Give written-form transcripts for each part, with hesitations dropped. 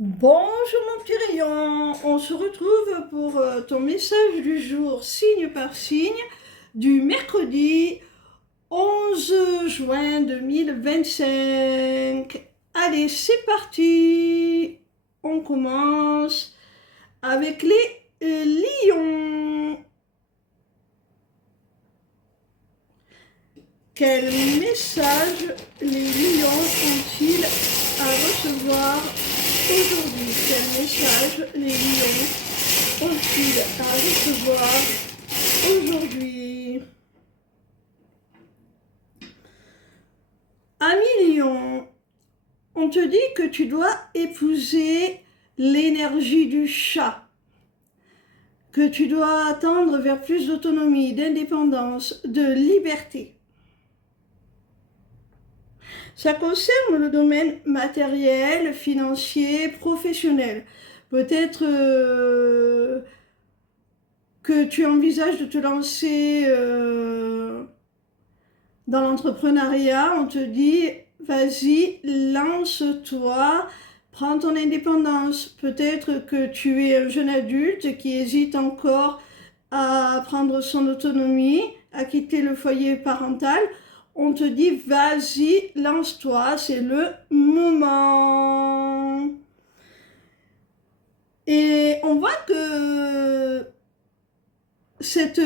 Bonjour mon petit rayon, on se retrouve pour ton message du jour signe par signe du mercredi 11 juin 2025. Allez, c'est parti. On commence avec les lions. Quel message les lions ont-ils à recevoir aujourd'hui? Quel message les lions ont-ils à recevoir aujourd'hui? Ami lion, on te dit que tu dois épouser l'énergie du chat, que tu dois tendre vers plus d'autonomie, d'indépendance, de liberté. Ça concerne le domaine matériel, financier, professionnel. Peut-être que tu envisages de te lancer dans l'entrepreneuriat. On te dit, vas-y, lance-toi, prends ton indépendance. Peut-être que tu es un jeune adulte qui hésite encore à prendre son autonomie, à quitter le foyer parental. On te dit, vas-y, lance-toi, c'est le moment. Et on voit que cette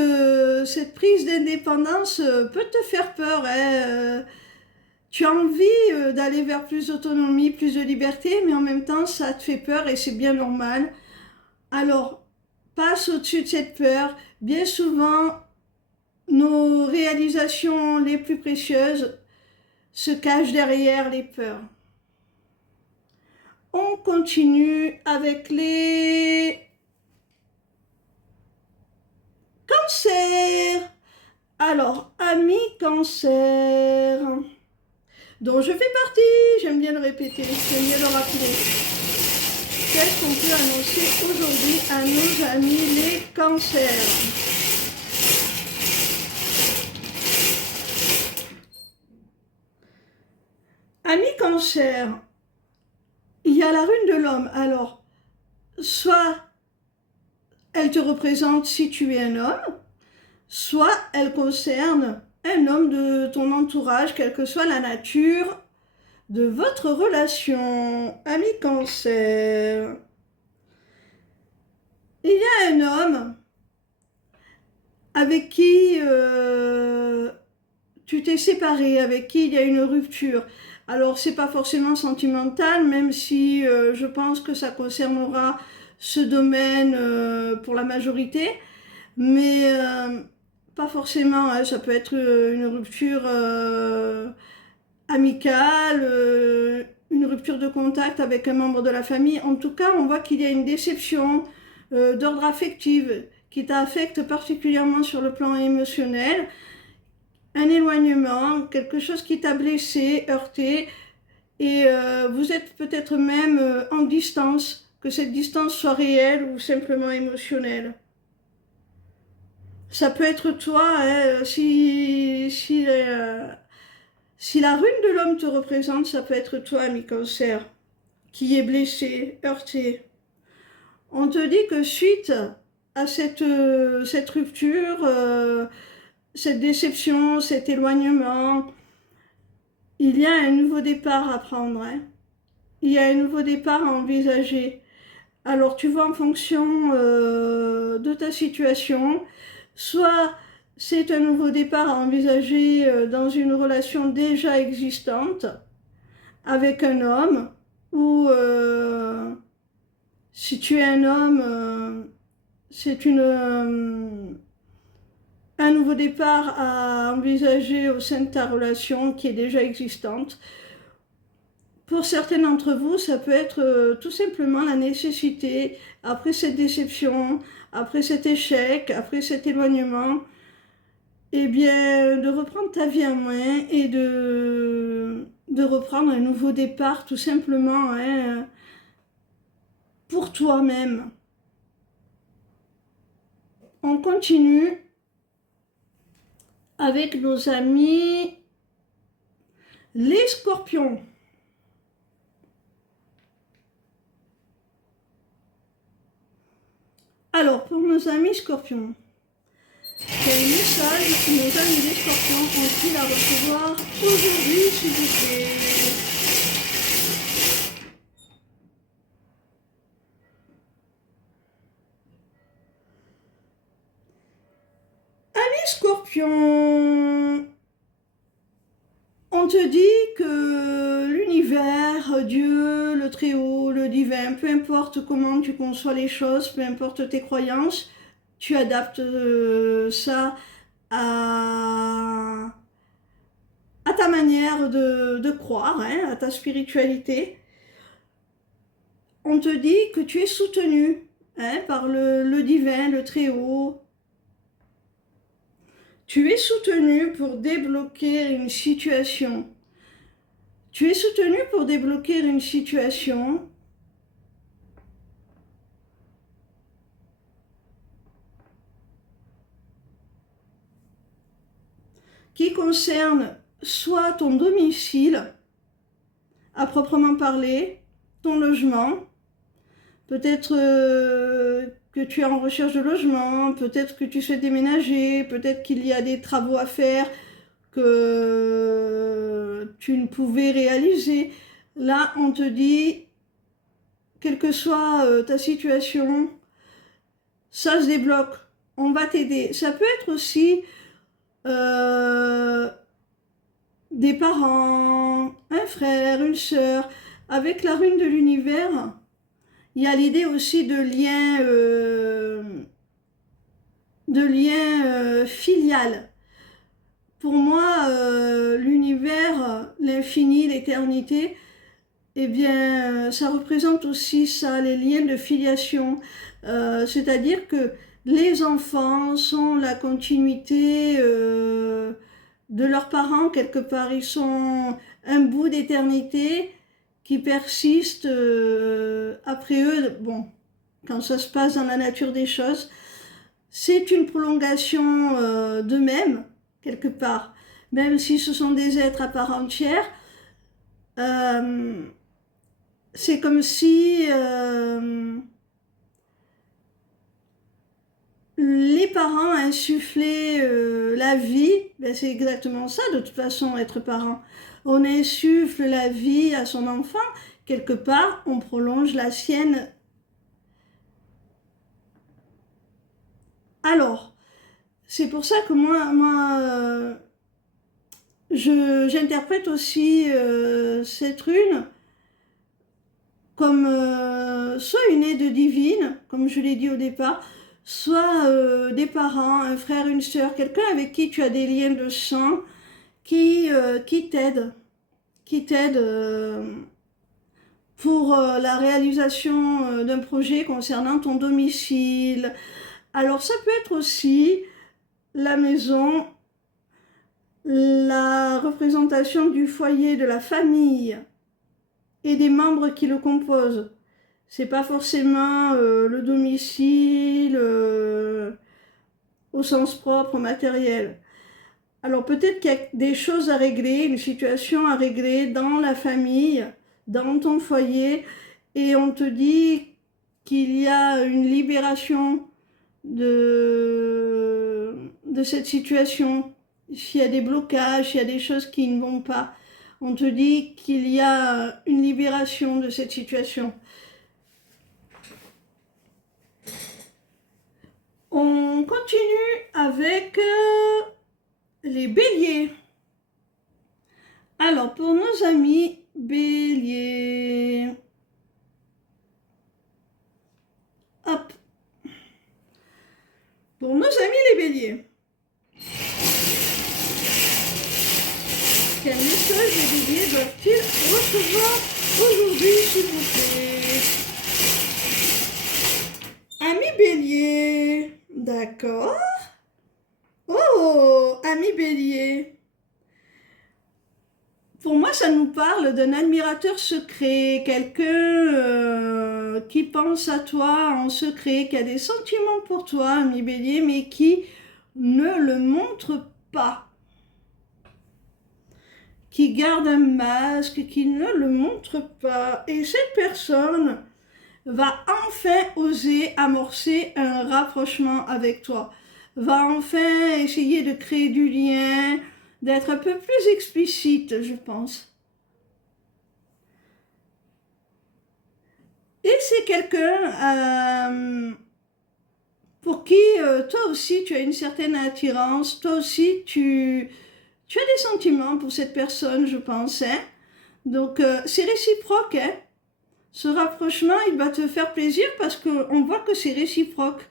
prise d'indépendance peut te faire peur, hein. Tu as envie d'aller vers plus d'autonomie, plus de liberté, mais en même temps, ça te fait peur et c'est bien normal. Alors, passe au-dessus de cette peur. Bien souvent, nos réalisations les plus précieuses se cachent derrière les peurs. On continue avec les cancers. Alors, ami cancer, dont je fais partie, j'aime bien le répéter, j'aime bien le rappeler. Qu'est-ce qu'on peut annoncer aujourd'hui à nos amis les cancers? Ami cancer, il y a la rune de l'homme. Alors, soit elle te représente si tu es un homme, soit elle concerne un homme de ton entourage, quelle que soit la nature de votre relation. Ami cancer, il y a un homme avec qui tu t'es séparé, avec qui il y a une rupture. Alors, c'est pas forcément sentimental, même si je pense que ça concernera ce domaine pour la majorité, mais pas forcément, hein. Ça peut être une rupture amicale, une rupture de contact avec un membre de la famille. En tout cas, on voit qu'il y a une déception d'ordre affectif qui t'affecte particulièrement sur le plan émotionnel, un éloignement, quelque chose qui t'a blessé, heurté, et vous êtes peut-être même en distance, que cette distance soit réelle ou simplement émotionnelle. Ça peut être toi, hein, si la rune de l'homme te représente, ça peut être toi, ami cancer, qui est blessé, heurté. On te dit que suite à cette rupture, cette déception, cet éloignement, il y a un nouveau départ à prendre, hein. Il y a un nouveau départ à envisager. Alors tu vois en fonction de ta situation, soit c'est un nouveau départ à envisager dans une relation déjà existante avec un homme, ou si tu es un homme, c'est un nouveau départ à envisager au sein de ta relation qui est déjà existante. Pour certains d'entre vous, ça peut être tout simplement la nécessité, après cette déception, après cet échec, après cet éloignement, eh bien, de reprendre ta vie en main et de reprendre un nouveau départ, tout simplement, hein, pour toi-même. On continue avec nos amis les scorpions. Alors, pour nos amis scorpions, quel message nos amis les scorpions ont-ils à recevoir aujourd'hui, s'il vous plaît? Amis scorpions, on te dit que l'univers, Dieu, le Très-Haut, le divin, peu importe comment tu conçois les choses, peu importe tes croyances, tu adaptes ça à ta manière de croire, hein, à ta spiritualité. On te dit que tu es soutenu, hein, par le divin, le Très-Haut. Tu es soutenu pour débloquer une situation. Tu es soutenu pour débloquer une situation qui concerne soit ton domicile, à proprement parler, ton logement, peut-être que tu es en recherche de logement, peut-être que tu souhaites déménager, peut-être qu'il y a des travaux à faire que tu ne pouvais réaliser. Là, on te dit, quelle que soit ta situation, ça se débloque, on va t'aider. Ça peut être aussi des parents, un frère, une sœur. Avec la rune de l'univers, il y a l'idée aussi de lien filial. Pour moi, l'univers, l'infini, l'éternité, eh bien, ça représente aussi ça, les liens de filiation. C'est-à-dire que les enfants sont la continuité de leurs parents, quelque part. Ils sont un bout d'éternité qui persiste après eux. Bon, quand ça se passe dans la nature des choses, c'est une prolongation d'eux-mêmes, quelque part. Même si ce sont des êtres à part entière, c'est comme si les parents insufflaient la vie. Ben c'est exactement ça, de toute façon, être parent. On insuffle la vie à son enfant, quelque part, on prolonge la sienne. Alors, c'est pour ça que moi j'interprète aussi cette rune comme soit une aide divine, comme je l'ai dit au départ, soit des parents, un frère, une sœur, quelqu'un avec qui tu as des liens de sang, qui t'aide pour la réalisation d'un projet concernant ton domicile. Alors ça peut être aussi la maison, la représentation du foyer, de la famille et des membres qui le composent. C'est pas forcément le domicile au sens propre, matériel. Alors peut-être qu'il y a des choses à régler, une situation à régler dans la famille, dans ton foyer, et on te dit qu'il y a une libération de cette situation. S'il y a des blocages, s'il y a des choses qui ne vont pas, on te dit qu'il y a une libération de cette situation. On continue avec les béliers. Alors, pour nos amis béliers, hop, pour nos amis les béliers, quel message les béliers doivent-ils recevoir aujourd'hui, s'il vous plaît? Amis béliers, d'accord. Oh, amis béliers. Pour moi, ça nous parle d'un admirateur secret, quelqu'un qui pense à toi en secret, qui a des sentiments pour toi, ami bélier, mais qui ne le montre pas. Qui garde un masque, qui ne le montre pas. Et cette personne, va enfin oser amorcer un rapprochement avec toi, va enfin essayer de créer du lien, d'être un peu plus explicite, je pense. Et c'est quelqu'un pour qui toi aussi tu as une certaine attirance, toi aussi tu as des sentiments pour cette personne, je pense. Hein. Donc c'est réciproque. Hein. Ce rapprochement, il va te faire plaisir parce qu'on voit que c'est réciproque.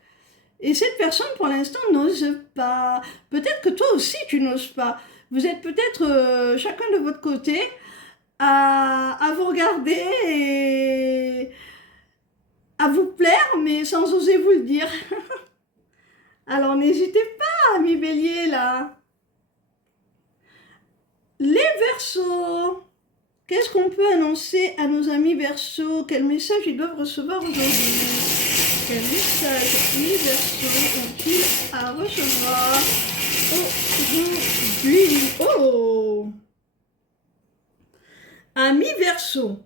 Et cette personne, pour l'instant, n'ose pas. Peut-être que toi aussi, tu n'oses pas. Vous êtes peut-être chacun de votre côté à vous regarder et à vous plaire, mais sans oser vous le dire. Alors n'hésitez pas, mes béliers, là. Les Verseaux. Qu'est-ce qu'on peut annoncer à nos amis Verseaux? Quel message ils doivent recevoir aujourd'hui? Quel message les Verseaux ont-ils à recevoir aujourd'hui? Oh! Amis Verseaux,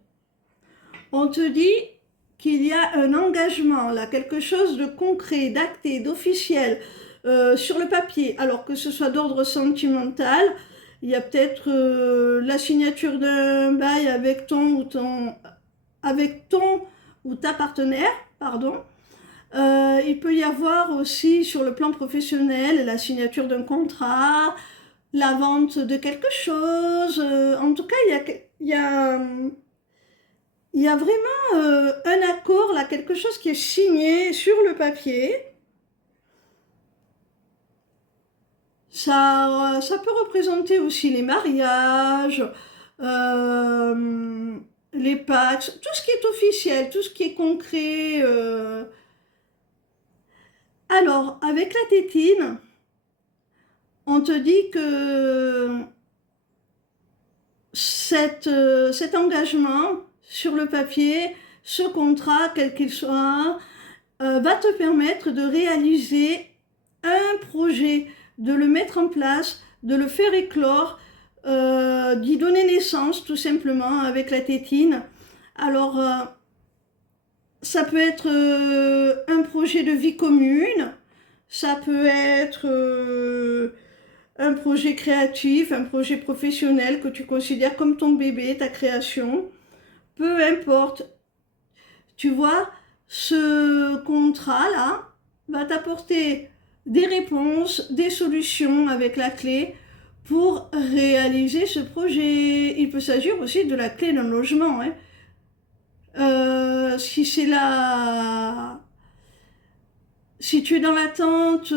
on te dit qu'il y a un engagement, là, quelque chose de concret, d'acté, d'officiel sur le papier, alors que ce soit d'ordre sentimental. Il y a peut-être la signature d'un bail avec ton ou ta partenaire, pardon. Il peut y avoir aussi sur le plan professionnel la signature d'un contrat, la vente de quelque chose. En tout cas, il y a vraiment un accord, là, quelque chose qui est signé sur le papier. Ça peut représenter aussi les mariages, les packs, tout ce qui est officiel, tout ce qui est concret. Alors, avec la tétine, on te dit que cet engagement sur le papier, ce contrat, quel qu'il soit, va te permettre de réaliser un projet, de le mettre en place, de le faire éclore, d'y donner naissance tout simplement avec la tétine. Alors, ça peut être un projet de vie commune, ça peut être un projet créatif, un projet professionnel que tu considères comme ton bébé, ta création. Peu importe, tu vois, ce contrat-là va t'apporter des réponses, des solutions avec la clé pour réaliser ce projet. Il peut s'agir aussi de la clé d'un logement. Hein. Si c'est là, si tu es dans l'attente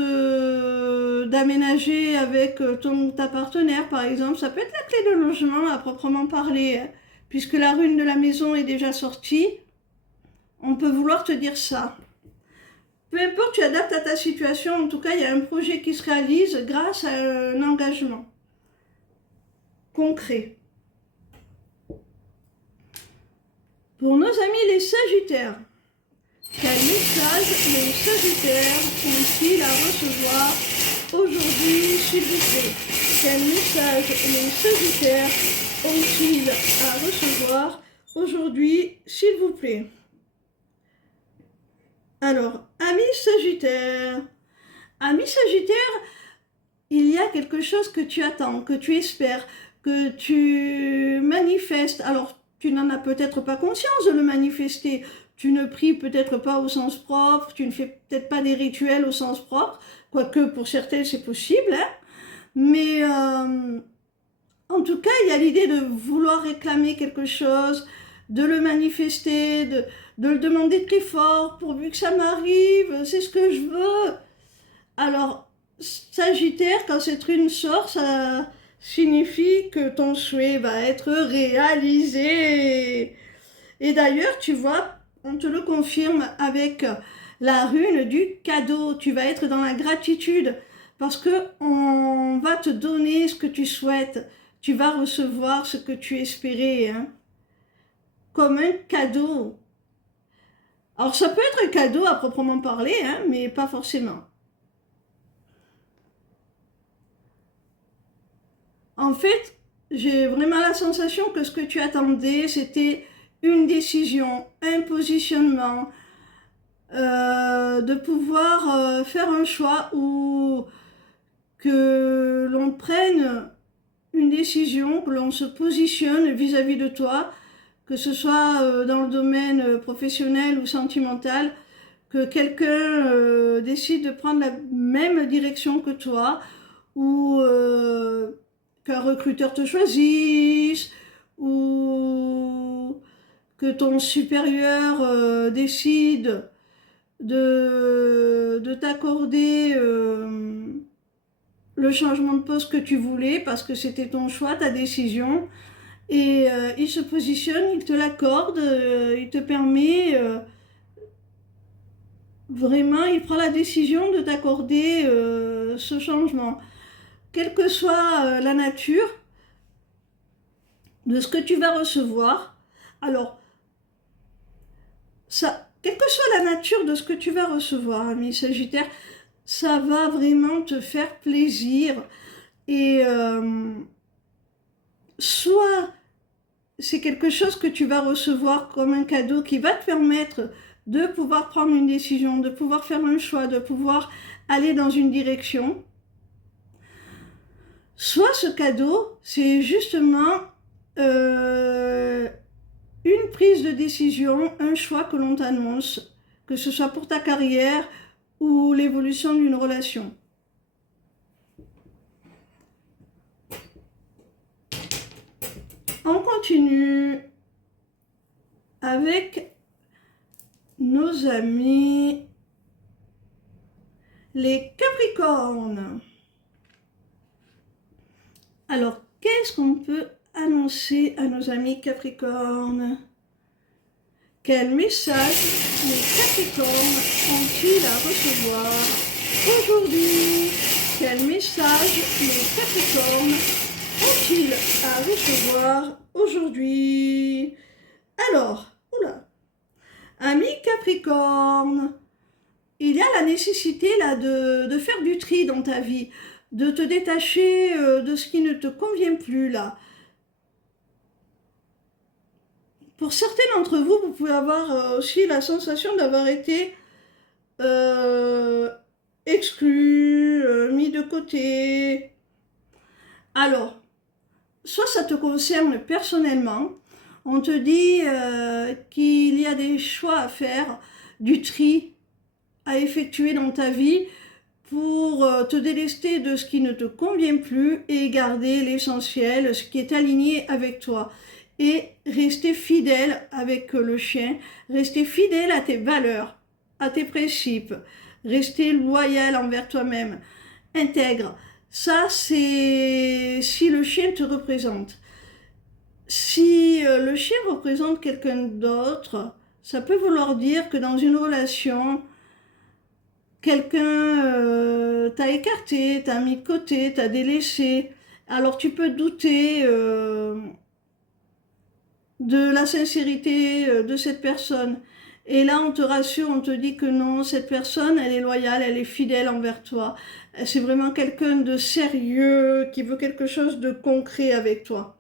d'aménager avec ton ta partenaire, par exemple, ça peut être la clé de logement à proprement parler, hein. Puisque la rune de la maison est déjà sortie, on peut vouloir te dire ça. Peu importe, tu adaptes à ta situation, en tout cas, il y a un projet qui se réalise grâce à un engagement concret. Pour nos amis les Sagittaires, quel message les Sagittaires ont-ils à recevoir aujourd'hui, s'il vous plaît? Quel message les Sagittaires ont-ils à recevoir aujourd'hui, s'il vous plaît? Alors, amis Sagittaires, il y a quelque chose que tu attends, que tu espères, que tu manifestes. Alors, tu n'en as peut-être pas conscience de le manifester. Tu ne pries peut-être pas au sens propre, tu ne fais peut-être pas des rituels au sens propre, quoique pour certains c'est possible. Hein. Mais en tout cas, il y a l'idée de vouloir réclamer quelque chose, de le manifester, de le demander très fort, pourvu que ça m'arrive, c'est ce que je veux. Alors, Sagittaire, quand cette rune sort, ça signifie que ton souhait va être réalisé. Et d'ailleurs, tu vois, on te le confirme avec la rune du cadeau. Tu vas être dans la gratitude parce que on va te donner ce que tu souhaites. Tu vas recevoir ce que tu espérais, hein, comme un cadeau. Alors, ça peut être un cadeau à proprement parler, hein, mais pas forcément. En fait, j'ai vraiment la sensation que ce que tu attendais, c'était une décision, un positionnement, de pouvoir faire un choix ou que l'on prenne une décision, que l'on se positionne vis-à-vis de toi, que ce soit dans le domaine professionnel ou sentimental, que quelqu'un décide de prendre la même direction que toi, ou qu'un recruteur te choisisse, ou que ton supérieur décide de t'accorder le changement de poste que tu voulais parce que c'était ton choix, ta décision. Et il se positionne, il te l'accorde, il te permet, vraiment, il prend la décision de t'accorder ce changement. Quelle que soit la nature de ce que tu vas recevoir, alors, ça, quelle que soit la nature de ce que tu vas recevoir, ami Sagittaire, ça va vraiment te faire plaisir. Et soit c'est quelque chose que tu vas recevoir comme un cadeau qui va te permettre de pouvoir prendre une décision, de pouvoir faire un choix, de pouvoir aller dans une direction. Soit ce cadeau, c'est justement une prise de décision, un choix que l'on t'annonce, que ce soit pour ta carrière ou l'évolution d'une relation. On continue avec nos amis les Capricornes. Alors, qu'est-ce qu'on peut annoncer à nos amis Capricornes? Quel message les Capricornes ont-ils à recevoir aujourd'hui? Quel message les Capricornes ont-ils à recevoir aujourd'hui? Alors, amis Capricorne, il y a la nécessité là de faire du tri dans ta vie, de te détacher de ce qui ne te convient plus là. Pour certains d'entre vous, vous pouvez avoir aussi la sensation d'avoir été exclu, mis de côté. Alors, soit ça te concerne personnellement, on te dit qu'il y a des choix à faire, du tri à effectuer dans ta vie pour te délester de ce qui ne te convient plus et garder l'essentiel, ce qui est aligné avec toi. Et rester fidèle avec le chien, rester fidèle à tes valeurs, à tes principes, rester loyal envers toi-même, intègre. Ça, c'est si le chien te représente. Si le chien représente quelqu'un d'autre, ça peut vouloir dire que dans une relation, quelqu'un t'a écarté, t'a mis de côté, t'a délaissé. Alors tu peux douter de la sincérité de cette personne. Et là, on te rassure, on te dit que non, cette personne, elle est loyale, elle est fidèle envers toi. C'est vraiment quelqu'un de sérieux, qui veut quelque chose de concret avec toi.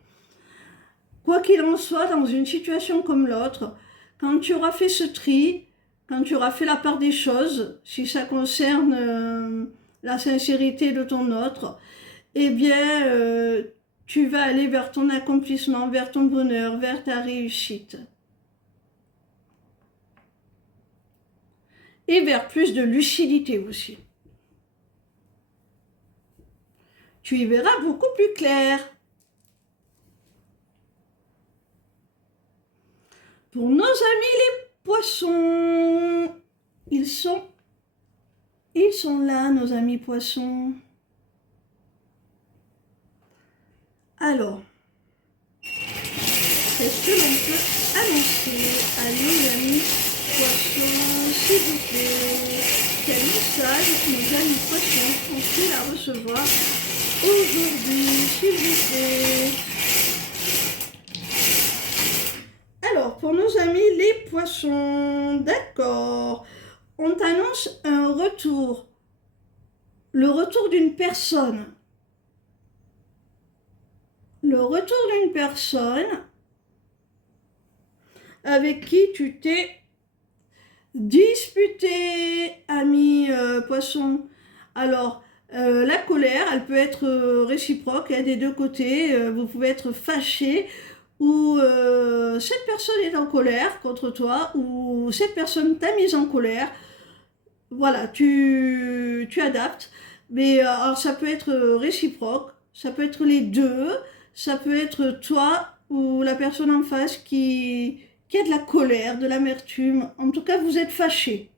Quoi qu'il en soit, dans une situation comme l'autre, quand tu auras fait ce tri, quand tu auras fait la part des choses, si ça concerne la sincérité de ton autre, eh bien, tu vas aller vers ton accomplissement, vers ton bonheur, vers ta réussite. Et vers plus de lucidité aussi. Tu y verras beaucoup plus clair. Pour nos amis les poissons, ils sont là, nos amis poissons. Alors, est-ce que l'on peut annoncer à nos amis poissons, s'il vous plaît, quel message nos amis poissons ont-ils à recevoir aujourd'hui, s'il vous plaît? Alors, pour nos amis les poissons, d'accord, on t'annonce un retour, le retour d'une personne. Le retour d'une personne avec qui tu t'es disputé, ami poisson. Alors, la colère, elle peut être réciproque des deux côtés. Vous pouvez être fâché ou cette personne est en colère contre toi ou cette personne t'a mise en colère. Voilà, tu adaptes. Mais alors, ça peut être réciproque, ça peut être les deux, ça peut être toi ou la personne en face qui a de la colère, de l'amertume. En tout cas, vous êtes fâché.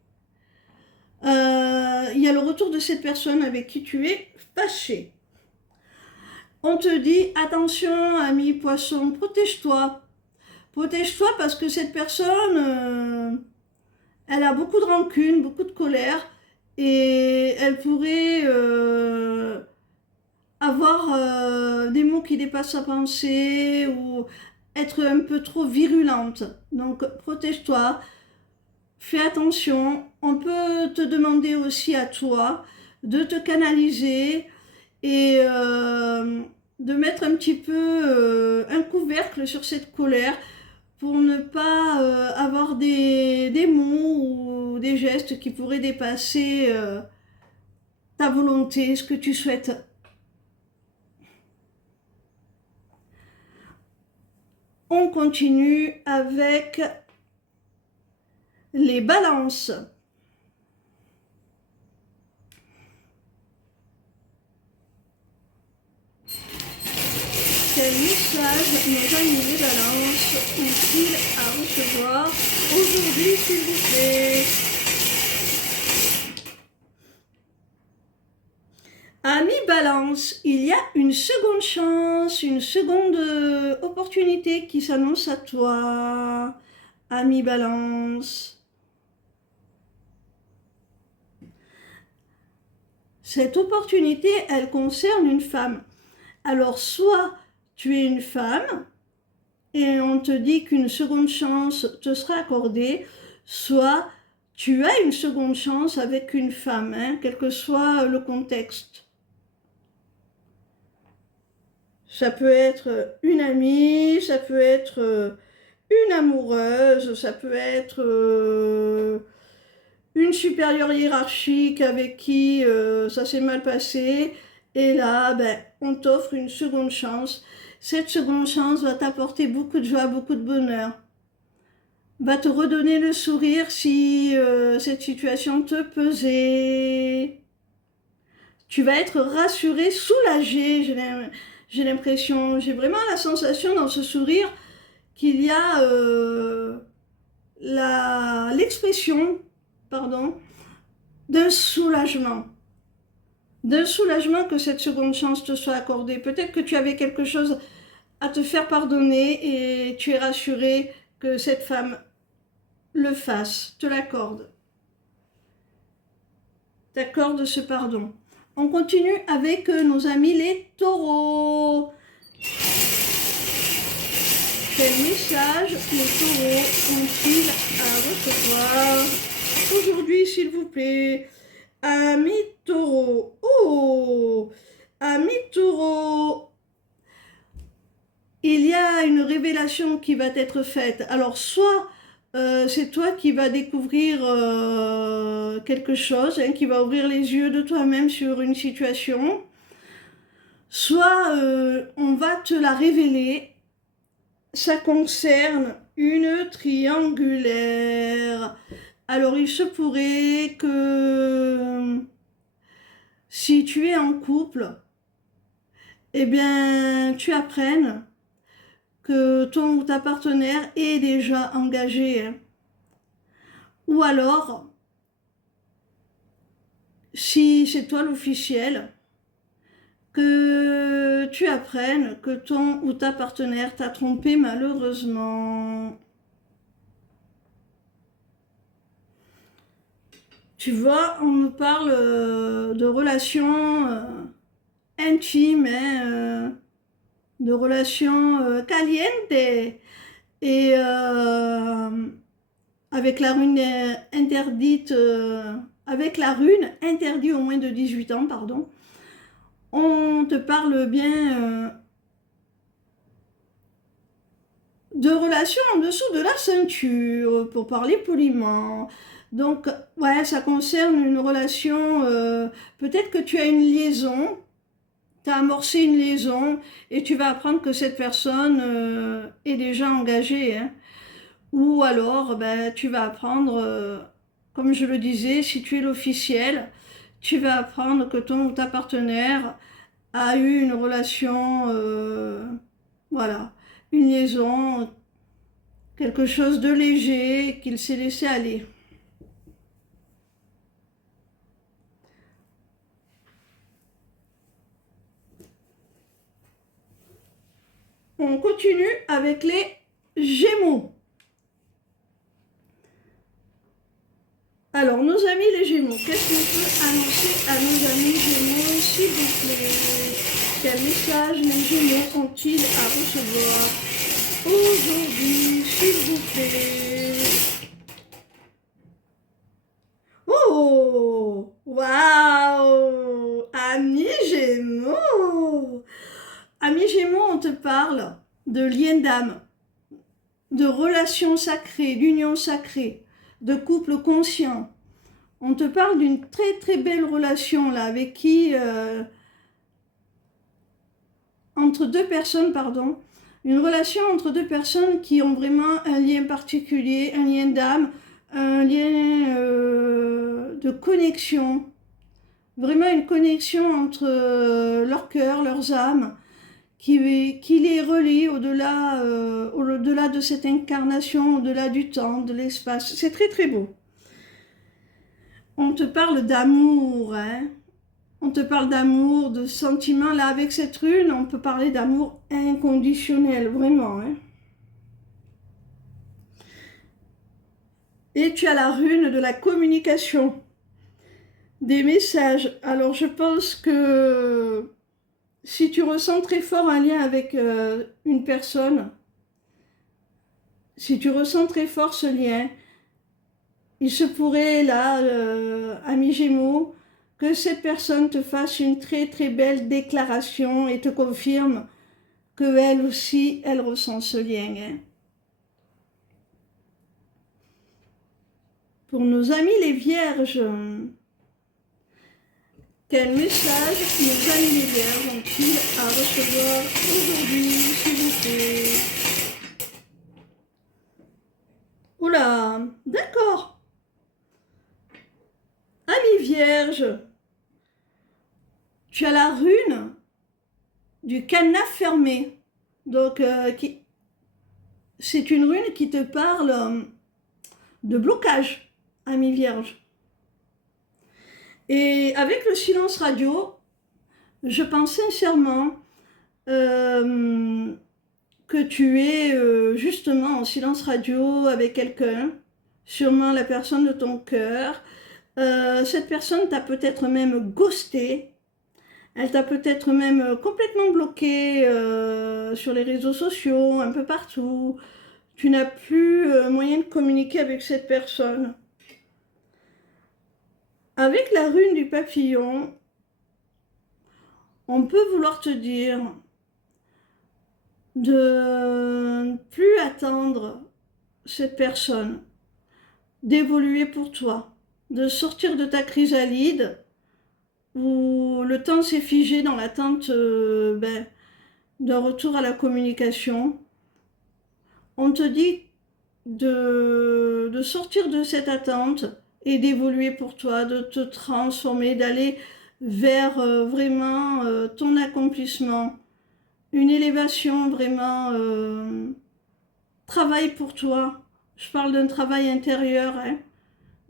Il y a le retour de cette personne avec qui tu es fâché. On te dit, attention, ami poisson, protège-toi. Protège-toi parce que cette personne, elle a beaucoup de rancune, beaucoup de colère et elle pourrait avoir des mots qui dépassent sa pensée ou être un peu trop virulente. Donc, protège-toi. Fais attention, on peut te demander aussi à toi de te canaliser et de mettre un petit peu un couvercle sur cette colère pour ne pas avoir des mots ou des gestes qui pourraient dépasser ta volonté, ce que tu souhaites. On continue avec les balances. Quel message nos amis les balances ont-ils à recevoir aujourd'hui, s'il vous plaît? Ami balance, il y a une seconde chance, une seconde opportunité qui s'annonce à toi. Ami balance. Cette opportunité, elle concerne une femme. Alors, soit tu es une femme et on te dit qu'une seconde chance te sera accordée, soit tu as une seconde chance avec une femme, hein, quel que soit le contexte. Ça peut être une amie, ça peut être une amoureuse, ça peut être une supérieure hiérarchique avec qui ça s'est mal passé. Et là, ben, on t'offre une seconde chance. Cette seconde chance va t'apporter beaucoup de joie, beaucoup de bonheur. Va te redonner le sourire si cette situation te pesait. Tu vas être rassuré, soulagé, j'ai l'impression, j'ai vraiment la sensation dans ce sourire qu'il y a l'expression, pardon, d'un soulagement. D'un soulagement que cette seconde chance te soit accordée. Peut-être que tu avais quelque chose à te faire pardonner et tu es rassuré que cette femme le fasse, te l'accorde. T'accorde ce pardon. On continue avec nos amis les taureaux. Quel message les taureaux ont-ils à recevoir aujourd'hui, s'il vous plaît? Amis taureaux. Oh, amis taureaux. Il y a une révélation qui va être faite. Alors, soit c'est toi qui vas découvrir quelque chose, hein, qui va ouvrir les yeux de toi-même sur une situation, soit on va te la révéler. Ça concerne une triangulaire. Alors, il se pourrait que si tu es en couple, eh bien, tu apprennes que ton ou ta partenaire est déjà engagé. Hein. Ou alors, si c'est toi l'officiel, que tu apprennes que ton ou ta partenaire t'a trompé malheureusement. Tu vois, on nous parle de relations intimes, hein, de relations calientes et avec la rune interdite, avec la rune interdite au moins de 18 ans, pardon. On te parle bien de relations en dessous de la ceinture, pour parler poliment. Donc, ouais, ça concerne une relation, peut-être que tu as une liaison, tu as amorcé une liaison et tu vas apprendre que cette personne est déjà engagée, hein. Ou alors, ben, tu vas apprendre, comme je le disais, si tu es l'officiel, tu vas apprendre que ton ou ta partenaire a eu une relation, voilà, une liaison, quelque chose de léger, qu'il s'est laissé aller. On continue avec les Gémeaux. Alors, nos amis les Gémeaux, qu'est-ce qu'on peut annoncer à nos amis Gémeaux, s'il vous plaît? Quel message les Gémeaux ont-ils à recevoir aujourd'hui, s'il vous plaît? Oh, waouh! Amis Gémeaux! Amis Gémeaux, on te parle de lien d'âme, de relations sacrées, d'union sacrée, de couple conscient. On te parle d'une très très belle relation là, avec qui, entre deux personnes, pardon, une relation entre deux personnes qui ont vraiment un lien particulier, un lien d'âme, un lien de connexion, vraiment une connexion entre leur cœur, leurs âmes, qui les relie au-delà de cette incarnation, au-delà du temps, de l'espace. C'est très très beau. On te parle d'amour, hein. On te parle d'amour, de sentiments. Là, avec cette rune, on peut parler d'amour inconditionnel, vraiment, hein. Et tu as la rune de la communication, des messages. Alors, je pense que si tu ressens très fort un lien avec une personne, si tu ressens très fort ce lien, il se pourrait, là, ami Gémeaux, que cette personne te fasse une très très belle déclaration et te confirme qu'elle aussi, elle ressent ce lien, hein. Pour nos amis les Vierges, quel message nos amis les Vierges ont-ils à recevoir aujourd'hui, s'il vous plaît? Oula, d'accord. Ami Vierge, tu as la rune du cadenas fermé. Donc, c'est une rune qui te parle de blocage, ami Vierge. Et avec le silence radio, je pense sincèrement que tu es justement en silence radio avec quelqu'un, sûrement la personne de ton cœur. Cette personne t'a peut-être même ghosté, elle t'a peut-être même complètement bloqué sur les réseaux sociaux, un peu partout. Tu n'as plus moyen de communiquer avec cette personne. Avec la rune du papillon, on peut vouloir te dire de ne plus attendre cette personne, d'évoluer pour toi, de sortir de ta chrysalide où le temps s'est figé dans l'attente d'un retour à la communication. On te dit de sortir de cette attente et d'évoluer pour toi, de te transformer, d'aller vers vraiment ton accomplissement, une élévation vraiment, travail pour toi. Je parle d'un travail intérieur, hein.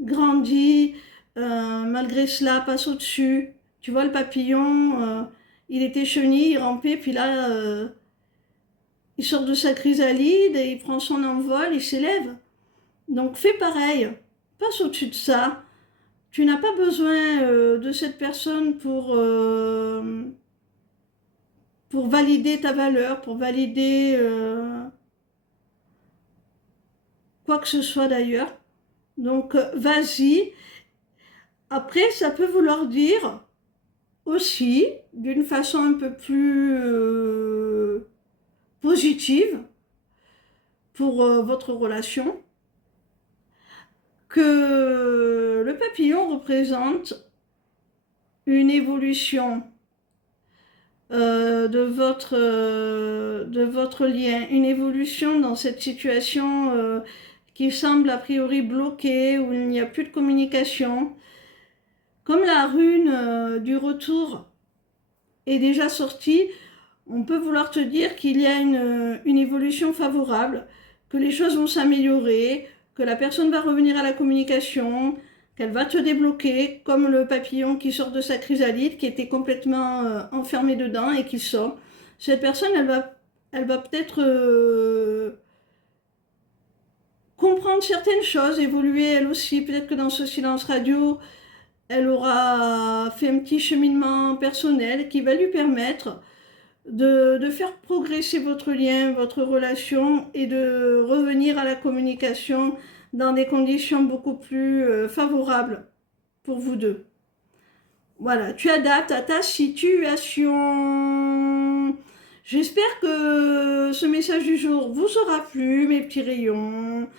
Grandis, malgré cela, passe au-dessus. Tu vois le papillon, il était chenille, il rampait, puis là, il sort de sa chrysalide et il prend son envol, il s'élève. Donc fais pareil, passe au-dessus de ça. Tu n'as pas besoin de cette personne pour valider ta valeur, pour valider quoi que ce soit d'ailleurs. Donc vas-y. Après, ça peut vouloir dire aussi, d'une façon un peu plus positive, pour votre relation, que le papillon représente une évolution de votre lien, une évolution dans cette situation qui semble a priori bloquée, où il n'y a plus de communication. Comme la rune du retour est déjà sortie, on peut vouloir te dire qu'il y a une évolution favorable, que les choses vont s'améliorer, que la personne va revenir à la communication, qu'elle va te débloquer, comme le papillon qui sort de sa chrysalide, qui était complètement enfermé dedans et qui sort. Cette personne, elle va peut-être comprendre certaines choses, évoluer elle aussi. Peut-être que dans ce silence radio, elle aura fait un petit cheminement personnel qui va lui permettre de faire progresser votre lien, votre relation et de revenir à la communication dans des conditions beaucoup plus favorables pour vous deux. Voilà, tu adaptes à ta situation. J'espère que ce message du jour vous aura plu, mes petits rayons.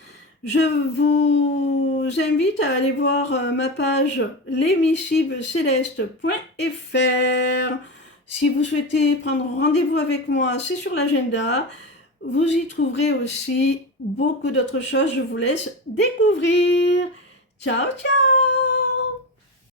Je vous invite à aller voir ma page lesmissivescélestes.fr. Si vous souhaitez prendre rendez-vous avec moi, c'est sur l'agenda. Vous y trouverez aussi beaucoup d'autres choses. Je vous laisse découvrir. Ciao, ciao!